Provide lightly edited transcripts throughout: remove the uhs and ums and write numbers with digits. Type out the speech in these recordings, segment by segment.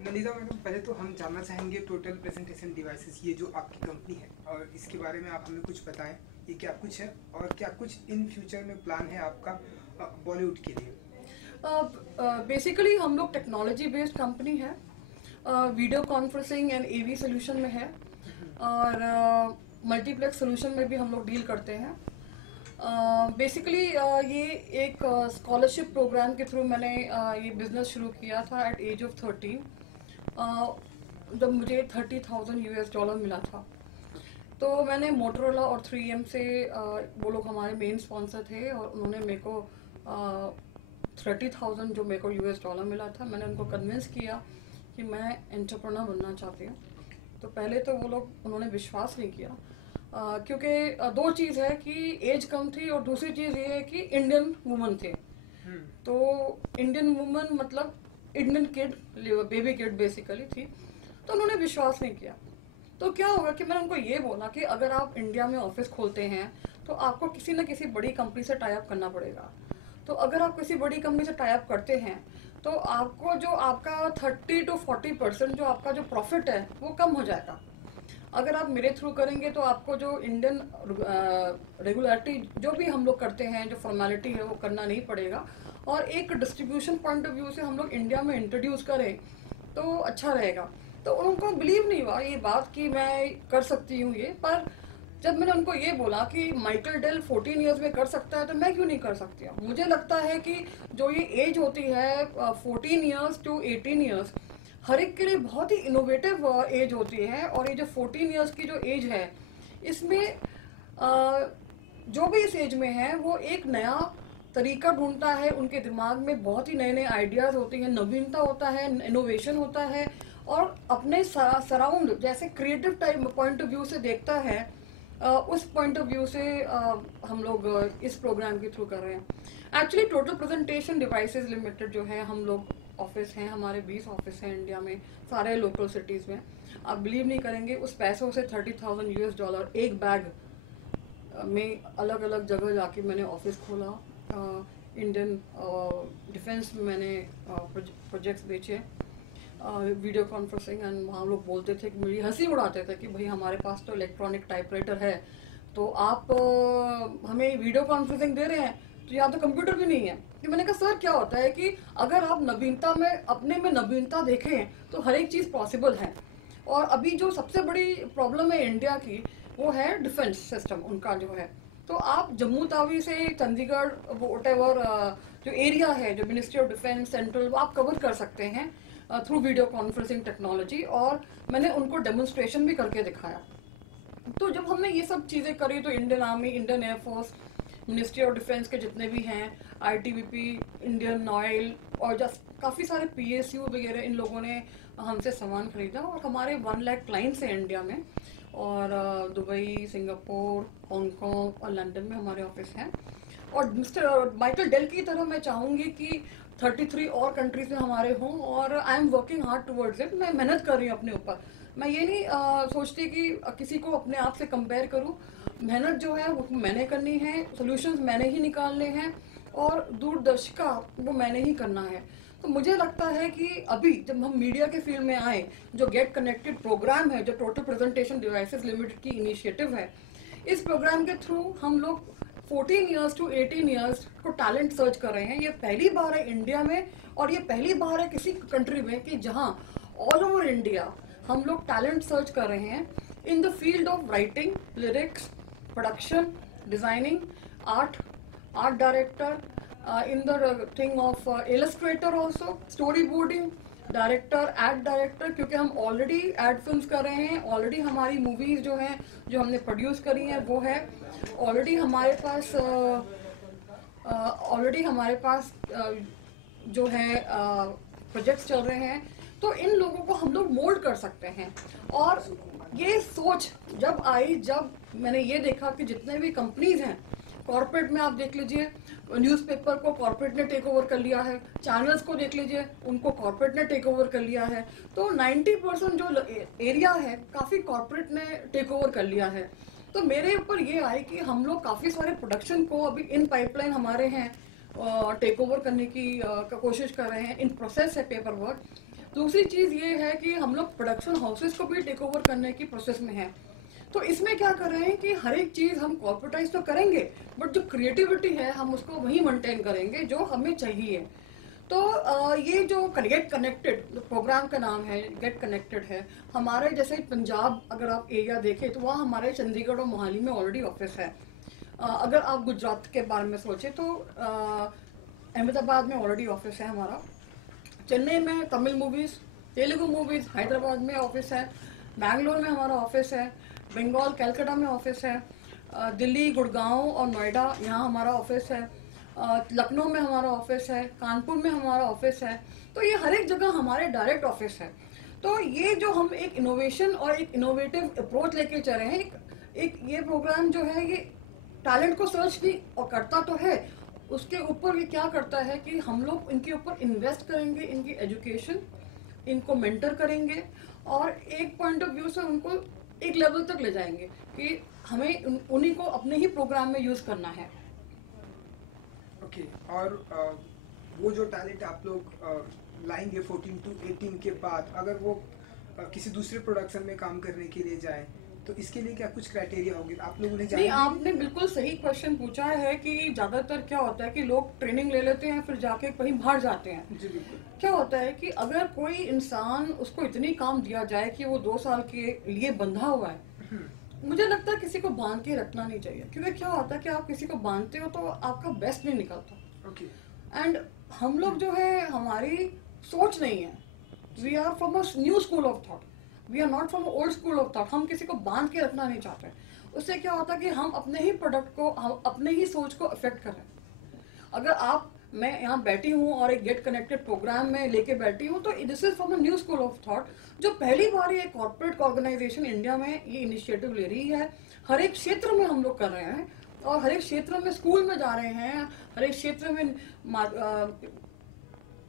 Nandita madam, पहले तो हम जानना चाहेंगे टोटल प्रेजेंटेशन डिवाइसेस, ये जो आपकी कंपनी है, और इसके बारे में आप हमें कुछ बताएं। ये क्या कुछ है और क्या कुछ इन फ्यूचर में प्लान है आपका बॉलीवुड के लिए? बेसिकली हम लोग टेक्नोलॉजी बेस्ड कंपनी है। Video conferencing and AV solution में है और मल्टीप्लेक्स सोल्यूशन में भी हम लोग डील करते हैं। बेसिकली ये एक स्कॉलरशिप प्रोग्राम के थ्रू मैंने ये बिजनेस शुरू किया था एट एज ऑफ 13, जब मुझे $30,000 मिला था। तो मैंने मोटरोला और 3M से वो लोग हमारे मेन स्पॉन्सर थे और उन्होंने मेरे को 30,000 जो मेरे को $US मिला था, मैंने उनको कन्विंस किया कि मैं एंटरप्रेन्योर बनना चाहती हूँ। तो पहले तो वो लोग उन्होंने विश्वास नहीं किया क्योंकि दो चीज़ है कि एज कम थी और दूसरी चीज़ ये है कि इंडियन वुमन थे। तो इंडियन वुमन मतलब Indian kid, baby kid basically थी, तो उन्होंने विश्वास नहीं किया। तो क्या होगा कि मैंने उनको ये बोला कि अगर आप इंडिया में ऑफिस खोलते हैं तो आपको किसी न किसी बड़ी कंपनी से टाई अप करना पड़ेगा। तो अगर आप किसी बड़ी कंपनी से टाई अप करते हैं तो आपको जो आपका 30 to 40% जो आपका जो प्रॉफिट है वो कम हो जाएगा। अगर आप मेरे थ्रू करेंगे तो आपको जो इंडियन रेगुलरिटी जो भी हम लोग करते हैं, जो फॉर्मेलिटी है, वो करना नहीं पड़ेगा। और एक डिस्ट्रीब्यूशन पॉइंट ऑफ व्यू से हम लोग इंडिया में इंट्रोड्यूस करें तो अच्छा रहेगा। तो उनको बिलीव नहीं हुआ ये बात कि मैं कर सकती हूँ ये। पर जब मैंने उनको ये बोला कि माइकल डेल 14 इयर्स में कर सकता है तो मैं क्यों नहीं कर सकती हूँ। मुझे लगता है कि जो ये एज होती है 14 इयर्स टू 18 इयर्स, हर एक के लिए बहुत ही इनोवेटिव एज होती है। और ये जो 14 इयर्स की जो एज है, इसमें जो भी इस एज में है वो एक नया तरीका ढूंढता है। उनके दिमाग में बहुत ही नए नए आइडियाज होते हैं, नवीनता होता है, इनोवेशन होता है और अपने सराउंड जैसे creative type point of view से देखता है। उस पॉइंट ऑफ व्यू से हम लोग इस प्रोग्राम के थ्रू कर रहे हैं। Actually total presentation devices limited जो है, हम लोग ऑफिस हैं, हमारे 20 ऑफिस हैं इंडिया में, सारे लोकल सिटीज में। आप बिलीव नहीं करेंगे, उस पैसों से $30,000 एक बैग में अलग अलग जगह जाके मैंने ऑफिस खोला। इंडियन डिफेंस में मैंने प्रोजेक्ट्स बेचे, वीडियो कॉन्फ्रेंसिंग। एंड वहाँ लोग बोलते थे कि मेरी हंसी उड़ाते थे कि भाई हमारे पास तो इलेक्ट्रॉनिक टाइपराइटर है, तो आप हमें वीडियो कॉन्फ्रेंसिंग दे रहे हैं, तो यहाँ तो कंप्यूटर भी नहीं है। तो मैंने कहा सर क्या होता है कि अगर आप नवीनता में, अपने में नवीनता देखें तो हर एक चीज़ पॉसिबल है। और अभी जो सबसे बड़ी प्रॉब्लम है इंडिया की, वो है डिफेंस सिस्टम उनका जो है। तो आप जम्मू तावी से चंडीगढ़, व्हाटएवर जो एरिया है, जो मिनिस्ट्री ऑफ डिफेंस सेंट्रल, वो आप कवर कर सकते हैं थ्रू वीडियो कॉन्फ्रेंसिंग टेक्नोलॉजी। और मैंने उनको डेमोन्स्ट्रेशन भी करके दिखाया। तो जब हमने ये सब चीज़ें करी तो Indian army, Indian air force, ministry of defence के जितने भी हैं, ITBP, इंडियन ऑयल और जस्ट काफ़ी सारे PSU वगैरह, इन लोगों ने हमसे सामान खरीदा। और हमारे 1 लाख क्लाइंट्स हैं इंडिया में, और दुबई, सिंगापुर, हांगकॉन्ग और लंदन में हमारे ऑफिस हैं। और मिस्टर माइकल डेल की तरह मैं चाहूँगी कि 33 और कंट्रीज में हमारे हों, और I am working hard towards it. मैं मेहनत कर रही हूँ अपने ऊपर। मैं ये नहीं सोचती कि किसी को अपने आप से कंपेयर करूँ। मेहनत जो है वो मैंने करनी है, सॉल्यूशंस मैंने ही निकालने हैं, और दूरदर्शिता वो मैंने ही करना है। तो मुझे लगता है कि अभी जब हम मीडिया के फील्ड में आए, जो गेट कनेक्टेड प्रोग्राम है, जो टोटल प्रेजेंटेशन डिवाइसेस लिमिटेड की इनिशिएटिव है, इस प्रोग्राम के थ्रू हम लोग 14 इयर्स टू 18 इयर्स को टैलेंट सर्च कर रहे हैं। ये पहली बार है इंडिया में, और ये पहली बार है किसी कंट्री में कि जहां ऑल ओवर इंडिया हम लोग टैलेंट सर्च कर रहे हैं in the field of writing, lyrics, production, designing, art director, in the thing of illustrator also, story boarding, director, ad director, क्योंकि हम ऑलरेडी एड फिल्म्स कर रहे हैं। ऑलरेडी हमारी मूवीज जो हैं, जो हमने प्रोड्यूस करी हैं, वो है ऑलरेडी हमारे पास जो है प्रोजेक्ट्स चल रहे हैं। तो इन लोगों को हम लोग मोल्ड कर सकते हैं। और ये सोच जब आई, जब मैंने ये देखा कि जितने भी कंपनीज हैं कॉर्पोरेट में, आप देख लीजिए न्यूज़पेपर को कॉर्पोरेट ने टेक ओवर कर लिया है, चैनल्स को देख लीजिए उनको कॉर्पोरेट ने टेक ओवर कर लिया है। तो 90% जो एरिया है काफ़ी कॉर्पोरेट ने टेक ओवर कर लिया है। तो मेरे ऊपर ये आए कि हम लोग काफ़ी सारे प्रोडक्शन को अभी इन पाइपलाइन हमारे हैं टेक ओवर करने की कोशिश कर रहे हैं, इन प्रोसेस है पेपर वर्क। दूसरी चीज़ ये है कि हम लोग प्रोडक्शन हाउसेस को भी टेक ओवर करने की प्रोसेस में है। तो इसमें क्या कर रहे हैं कि हर एक चीज़ हम कॉर्पोरेटाइज तो करेंगे, बट जो क्रिएटिविटी है हम उसको वही मेंटेन करेंगे जो हमें चाहिए। तो ये जो गेट कनेक्टेड प्रोग्राम का नाम है, गेट कनेक्टेड है। हमारे जैसे पंजाब अगर आप एरिया देखें तो वहाँ हमारे चंडीगढ़ और मोहाली में ऑलरेडी ऑफिस है। अगर आप गुजरात के बारे में सोचें तो अहमदाबाद में ऑलरेडी ऑफिस है हमारा। चेन्नई में तमिल मूवीज, तेलुगु मूवीज, हैदराबाद में ऑफिस है। बैंगलोर में हमारा ऑफिस है। बंगाल कलकत्ता में ऑफिस है। दिल्ली, गुड़गांव और नोएडा यहाँ हमारा ऑफिस है। लखनऊ में हमारा ऑफिस है। कानपुर में हमारा ऑफिस है। तो ये हर एक जगह हमारे डायरेक्ट ऑफिस है। तो ये जो हम एक इनोवेशन और एक इनोवेटिव अप्रोच लेके चल रहे हैं, एक ये प्रोग्राम जो है ये टैलेंट को सर्च भी और करता तो है, उसके ऊपर ये क्या करता है कि हम लोग इनके ऊपर इन्वेस्ट करेंगे, इनकी एजुकेशन, इनको मेंटर करेंगे और एक पॉइंट ऑफ व्यू से उनको एक लेवल तक ले जाएंगे कि हमें उन्हीं को अपने ही प्रोग्राम में यूज करना है। ओके और वो जो टैलेंट आप लोग लाएंगे 14 to 18 के बाद, अगर वो किसी दूसरे प्रोडक्शन में काम करने के लिए जाए तो इसके लिए क्या कुछ क्राइटेरिया होंगे? आप लोग उन्हें नहीं, आपने बिल्कुल सही क्वेश्चन पूछा है कि ज्यादातर क्या होता है कि लोग ट्रेनिंग ले लेते हैं फिर जाके कहीं बाहर जाते हैं। जी बिल्कुल। क्या होता है कि अगर कोई इंसान, उसको इतनी काम दिया जाए कि वो 2 साल के लिए बंधा हुआ है, मुझे लगता है किसी को बांध के रखना नहीं चाहिए। क्योंकि क्या होता है कि आप किसी को बांधते हो तो आपका बेस्ट नहीं निकलता। ओके। एंड हम लोग जो है, हमारी सोच नहीं है, we are from a new school of thought, we are not from old school of thought. हम किसी को बांध के रखना नहीं चाहते। उससे क्या होता है कि हम अपने ही प्रोडक्ट को, हम अपने ही सोच को अफेक्ट कर रहे हैं। अगर आप, मैं यहाँ बैठी हूँ और एक गेट कनेक्टेड प्रोग्राम में लेके बैठी हूँ, तो this is from a new school of thought, जो पहली बार ये कॉर्पोरेट ऑर्गेनाइजेशन इंडिया में ये इनिशिएटिव ले रही है। हर एक क्षेत्र में हम लोग कर रहे हैं और हर एक क्षेत्र में स्कूल में जा रहे हैं, हर एक क्षेत्र में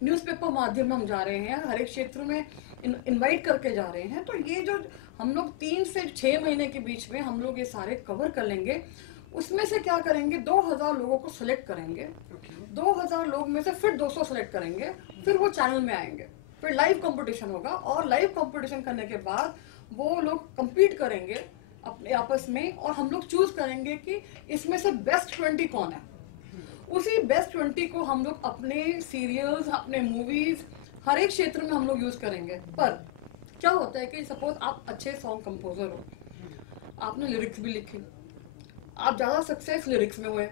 न्यूज़पेपर माध्यम में हम जा रहे हैं, हर एक क्षेत्र में इनवाइट करके जा रहे हैं। तो ये जो हम लोग 3 से 6 महीने के बीच में हम लोग ये सारे कवर कर लेंगे। उसमें से क्या करेंगे, 2000 लोगों को सिलेक्ट करेंगे। 2000 लोग में से फिर 200 सिलेक्ट करेंगे, फिर वो चैनल में आएंगे, फिर लाइव कंपटीशन होगा और लाइव कंपटीशन करने के बाद वो लोग compete करेंगे अपने आपस में और हम लोग चूज करेंगे कि इसमें से बेस्ट 20 कौन है। उसी बेस्ट 20 को हम लोग अपने सीरियल्स, अपने मूवीज, हर एक क्षेत्र में हम लोग यूज करेंगे। पर क्या होता है कि सपोज आप अच्छे सॉन्ग कंपोजर हो, आपने लिरिक्स भी लिखे, आप ज्यादा सक्सेस लिरिक्स में हुए,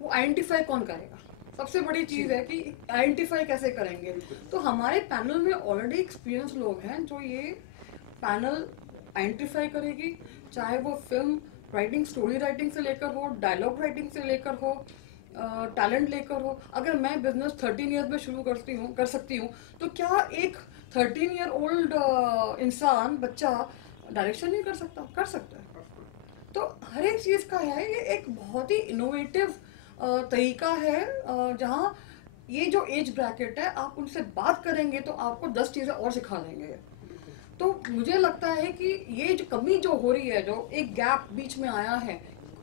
वो आइडेंटिफाई कौन करेगा? सबसे बड़ी चीज है कि आइडेंटिफाई कैसे करेंगे। तो हमारे पैनल में ऑलरेडी एक्सपीरियंस लोग हैं जो ये पैनल आइडेंटिफाई करेगी, चाहे वो फिल्म राइटिंग, स्टोरी राइटिंग से लेकर हो, डायलॉग राइटिंग से लेकर हो, टैलेंट लेकर हो। अगर मैं बिजनेस 13 ईयर्स में शुरू कर सकती हूँ, तो क्या एक 13 ईयर ओल्ड इंसान, बच्चा डायरेक्शन नहीं कर सकता? कर सकता है। तो हर एक चीज का है, ये एक बहुत ही इनोवेटिव तरीका है जहाँ ये जो एज ब्रैकेट है, आप उनसे बात करेंगे तो आपको 10 चीजें और सिखा देंगे। तो मुझे लगता है कि ये जो कमी जो हो रही है, जो एक गैप बीच में आया है,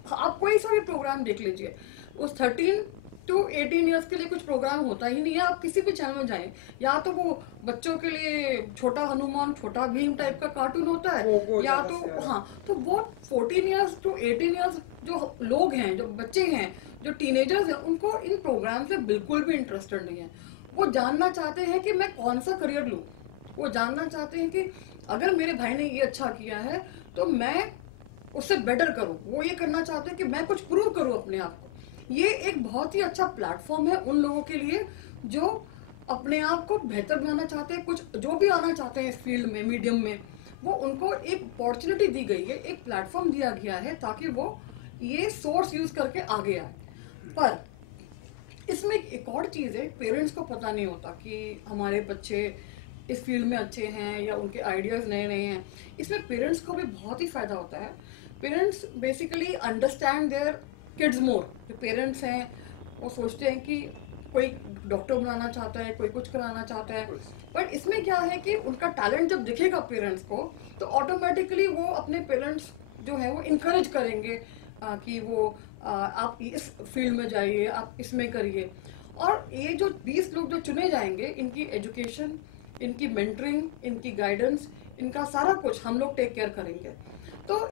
आप कोई सा भी प्रोग्राम देख लीजिए, उस 13 to 18 ईयर्स के लिए कुछ प्रोग्राम होता ही नहीं है। आप किसी भी चैनल में जाएं, या तो वो बच्चों के लिए छोटा हनुमान, छोटा भीम टाइप का कार्टून होता है, या तो हाँ, तो वो 14 ईयर्स to 18 ईयर्स जो लोग हैं, जो बच्चे हैं, जो टीनेजर्स हैं, उनको इन प्रोग्राम से बिल्कुल भी इंटरेस्टेड नहीं है। वो जानना चाहते हैं कि मैं कौन सा करियर लूँ। वो जानना चाहते हैं कि अगर मेरे भाई ने ये अच्छा किया है तो मैं उससे बेटर करूं। वो ये करना चाहते हैं कि मैं कुछ प्रूव करूं अपने आप को। ये एक बहुत ही अच्छा प्लेटफॉर्म है उन लोगों के लिए जो अपने आप को बेहतर बनाना चाहते हैं, कुछ जो भी आना चाहते हैं इस फील्ड में, मीडियम में, वो उनको एक अपॉर्चुनिटी दी गई है, एक प्लेटफॉर्म दिया गया है ताकि वो ये सोर्स यूज करके आगे आए। पर इसमें एक और चीज है, पेरेंट्स को पता नहीं होता कि हमारे बच्चे इस फील्ड में अच्छे हैं या उनके आइडियाज नए नए हैं। इसमें पेरेंट्स को भी बहुत ही फायदा होता है। Parents basically understand their kids more. जो पेरेंट्स हैं वो सोचते हैं कि कोई डॉक्टर बनाना चाहता है, कोई कुछ कराना चाहता है, बट इसमें क्या है कि उनका टैलेंट जब दिखेगा पेरेंट्स को, तो ऑटोमेटिकली वो अपने पेरेंट्स जो है वो इनकरेज करेंगे कि वो आप इस फील्ड में जाइए, आप इसमें करिए। और ये जो 20 लोग जो चुने जाएंगे, इनकी एजुकेशन, इनकी मेंटरिंग, इनकी गाइडेंस, इनका सारा कुछ हम लोग टेक केयर करेंगे। तो